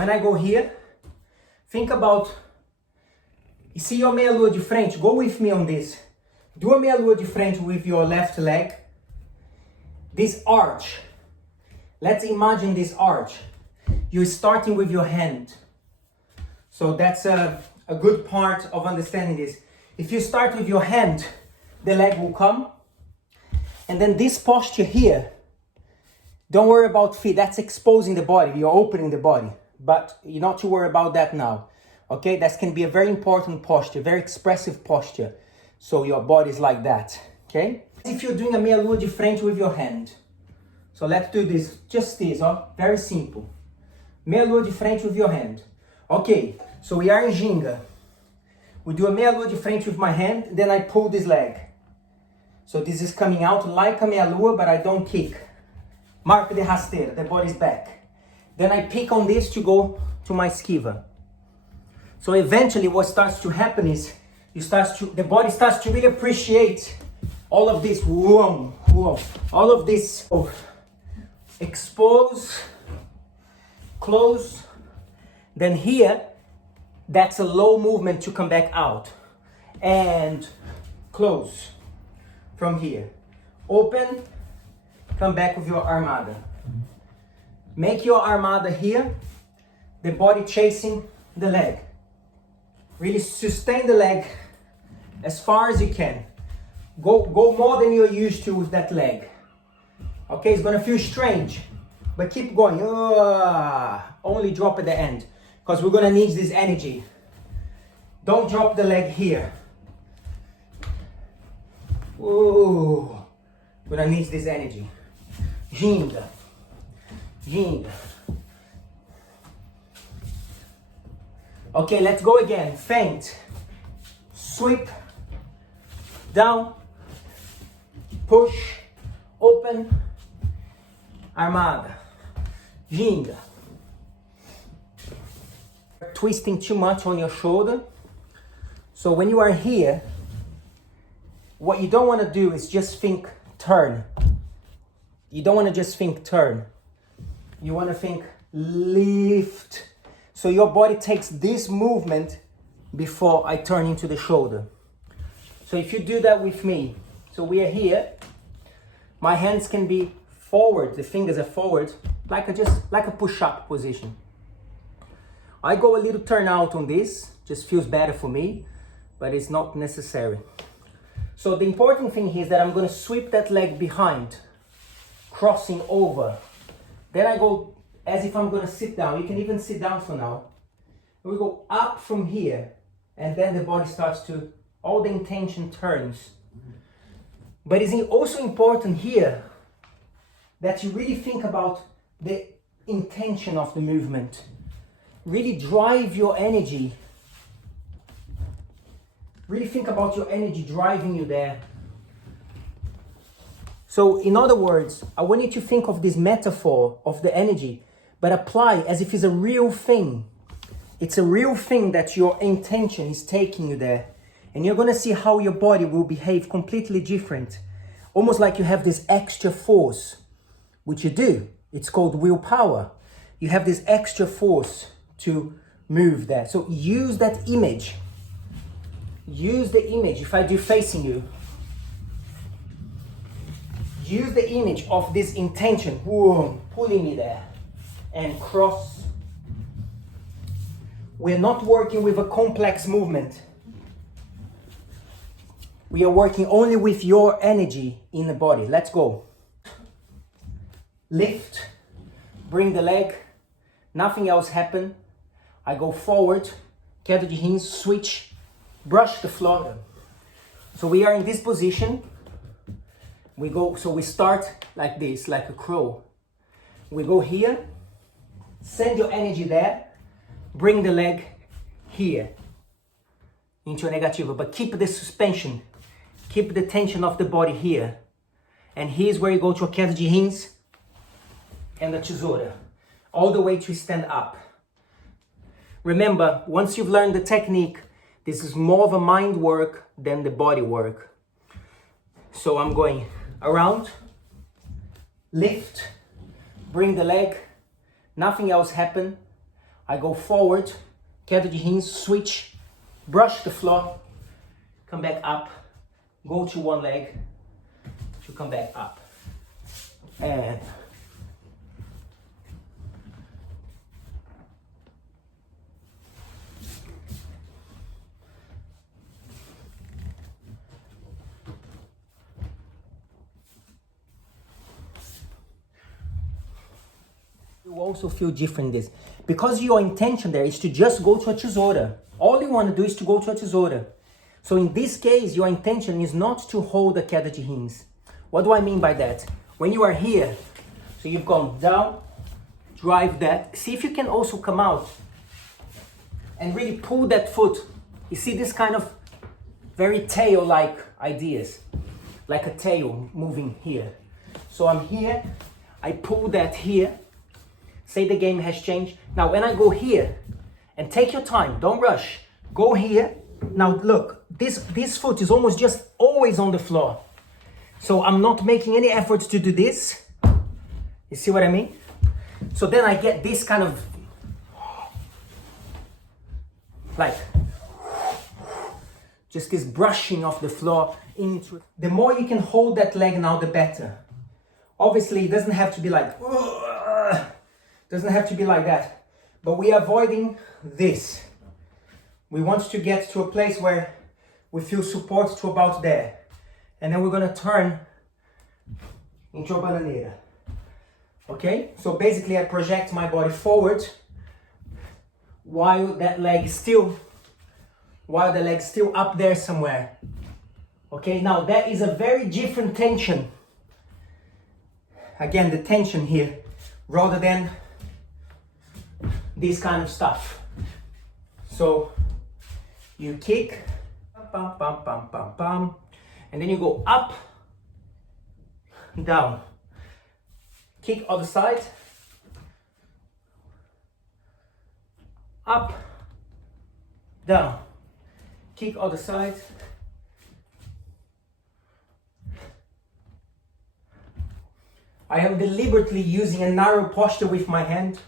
When I go here, think about, you see your meia lua de frente? Go with me on this. Do a meia lua de frente with your left leg. This arch, let's imagine this arch. You're starting with your hand. So that's a good part of understanding this. If you start with your hand, the leg will come. And then this posture here, don't worry about feet, that's exposing the body, you're opening the body. But you're not to worry about that now. Okay, that can be a very important posture, very expressive posture. So your body is like that, okay? If you're doing a meia lua de frente with your hand. So let's do this, just this, very simple. Meia lua de frente with your hand. Okay, so we are in ginga. We do a meia lua de frente with my hand, then I pull this leg. So this is coming out like a meia lua, but I don't kick. Marca de rasteira, the body's back. Then I pick on this to go to my esquiva. So eventually what starts to happen is the body starts to really appreciate all of this, all of this. Expose, close, then here, that's a low movement to come back out. And close from here. Open, come back with your armada. Make your armada here, the body chasing the leg. Really sustain the leg as far as you can. Go more than you're used to with that leg. Okay, it's gonna feel strange, but keep going. Only drop at the end, because we're gonna need this energy. Don't drop the leg here. We're gonna need this energy. Ginga. Ginga. Okay, let's go again. Feint. Sweep. Down. Push. Open. Armada. Ginga. Twisting too much on your shoulder. So when you are here, what you don't want to do is just think turn. You don't want to just think turn. You want to think lift. So your body takes this movement before I turn into the shoulder. So if you do that with me, so we are here, my hands can be forward, the fingers are forward, like a push-up position. I go a little turn out on this, just feels better for me, but it's not necessary. So the important thing here is that I'm going to sweep that leg behind, crossing over. Then I go as if I'm going to sit down. You can even sit down for now. We go up from here, and then the body starts to, all the intention turns. But it's also important here that you really think about the intention of the movement. Really drive your energy. Really think about your energy driving you there. So in other words, I want you to think of this metaphor of the energy, but apply as if it's a real thing. It's a real thing that your intention is taking you there. And you're going to see how your body will behave completely different. Almost like you have this extra force, which you do. It's called willpower. You have this extra force to move there. So use that image. Use the image. If I do facing you, use the image of this intention, pulling me there, and cross. We're not working with a complex movement. We are working only with your energy in the body. Let's go. Lift, bring the leg, nothing else happen. I go forward, queda de rins, switch, brush the floor. So we are in this position. So we start like this, like a crow. We go here, send your energy there, bring the leg here into a negativa, but keep the suspension, keep the tension of the body here. And here's where you go to a queda de rins and the tesoura, all the way to stand up. Remember, once you've learned the technique, this is more of a mind work than the body work. So I'm going around, lift, bring the leg, nothing else happen. I go forward, queda de rins, switch, brush the floor, come back up, go to one leg, to come back up. And you also feel different this. Because your intention there is to just go to a tesoura. All you want to do is to go to a tesoura. So in this case, your intention is not to hold the queda de rins. What do I mean by that? When you are here, so you've gone down, drive that. See if you can also come out and really pull that foot. You see this kind of very tail-like ideas, like a tail moving here. So I'm here, I pull that here. Say the game has changed. Now when I go here, and take your time, don't rush. Go here. Now look, this foot is almost just always on the floor. So I'm not making any effort to do this. You see what I mean? So then I get this kind of, like, just this brushing of the floor into. The more you can hold that leg now, the better. Obviously, it doesn't have to be like, doesn't have to be like that. But we are avoiding this. We want to get to a place where we feel support to about there. And then we're gonna turn into a bananeira. Okay? So basically I project my body forward while the leg is still up there somewhere. Okay, now that is a very different tension. Again, the tension here, rather than this kind of stuff. So you kick, pam, pam, pam, pam, pam, and then you go up, down, kick other side, up, down, kick other side, I am deliberately using a narrow posture with my hand.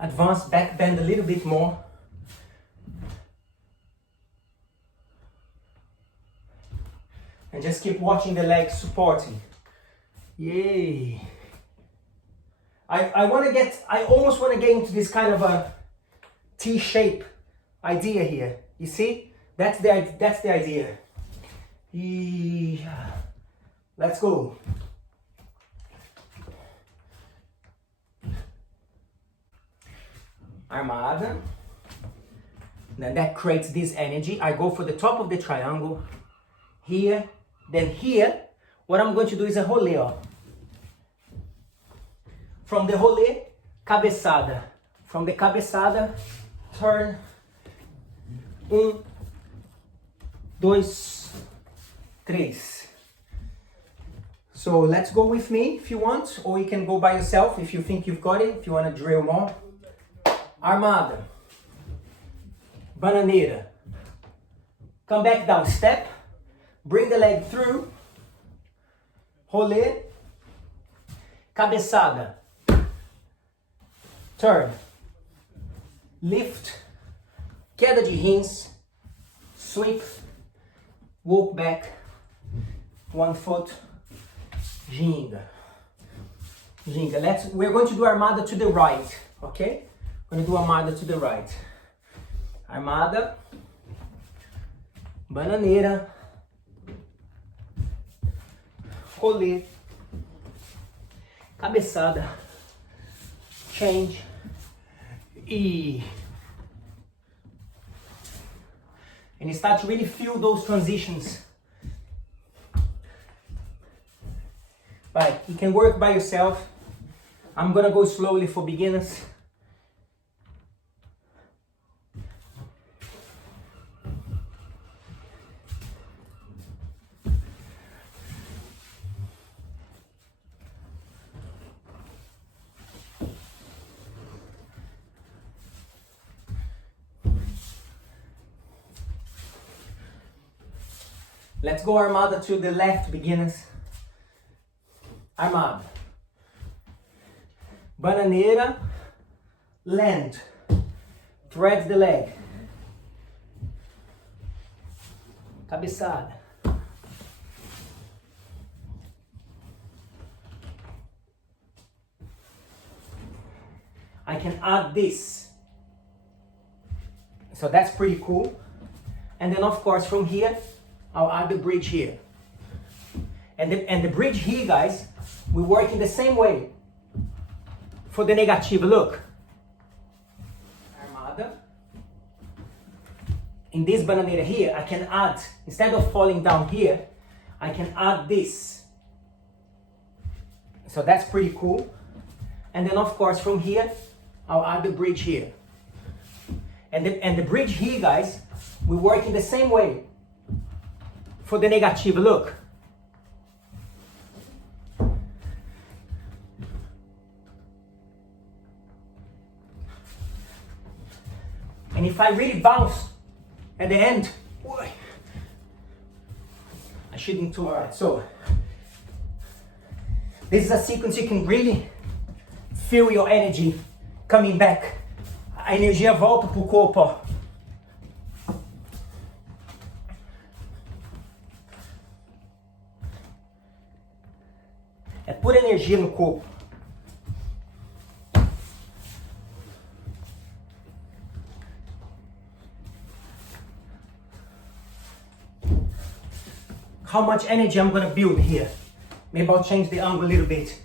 Advance, back bend a little bit more. And just keep watching the legs supporting. Yay. I almost want to get into this kind of a T-shape idea here. You see? That's the idea. Yeah. Let's go. Armada. Then that creates this energy. I go for the top of the triangle. Here. Then here. What I'm going to do is a rolê, ó. From the rolê, cabeçada. From the cabeçada, turn. 1, 2, 3. So let's go with me if you want, or you can go by yourself if you think you've got it, if you want to drill more. Armada. Bananeira. Come back down, step. Bring the leg through. Rolê. Cabeçada. Turn. Lift. Queda de rins. Sweep. Walk back. One foot. Ginga. Ginga. We're going to do armada to the right, okay? We're going to do armada to the right. Armada. Bananeira. Rolê. Cabeçada. Change. And you start to really feel those transitions. Right, you can work by yourself. I'm gonna go slowly for beginners. Let's go armada to the left, beginners. Armada. Bananeira, land. Threads the leg. Cabeçada. I can add this. So that's pretty cool. And then of course from here, I'll add the bridge here. And the bridge here, guys, we work in the same way. For the negativa, look. Armada. In this bananeira here, I can add, instead of falling down here, I can add this. So that's pretty cool. And then of course from here, I'll add the bridge here. And the bridge here, guys, we work in the same way. For the negativa, look. And if I really bounce at the end, I shouldn't do that. So, this is a sequence you can really feel your energy coming back. A energia volta pro corpo, ó. É pura energia no corpo. How much energy I'm gonna build here? Maybe I'll change the angle a little bit.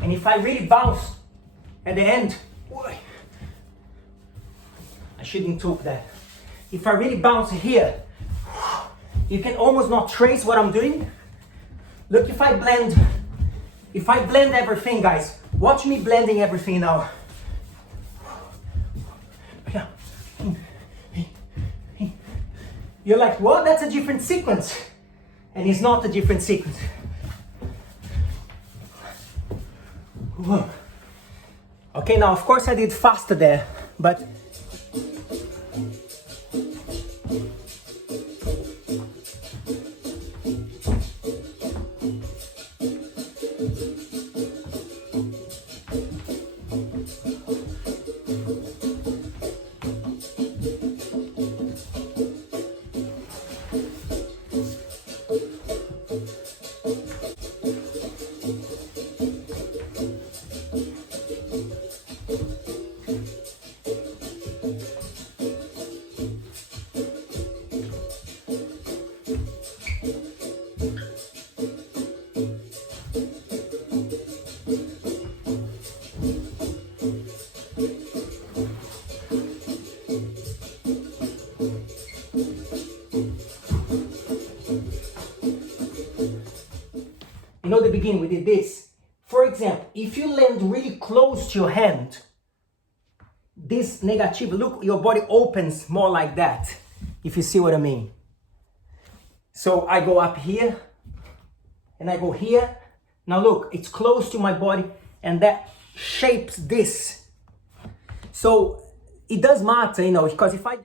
And if I really bounce at the end, I shouldn't talk that. If I really bounce here, you can almost not trace what I'm doing. Look, if I blend everything, guys, watch me blending everything now. You're like, what? That's a different sequence. And it's not a different sequence. Okay, now of course I did faster there, but you know, the beginning we did this. For example, if you land really close to your hand, this negative, look, your body opens more like that, if you see what I mean. So I go up here, and I go here. Now look, it's close to my body, and that shapes this. So it does matter, you know, because if I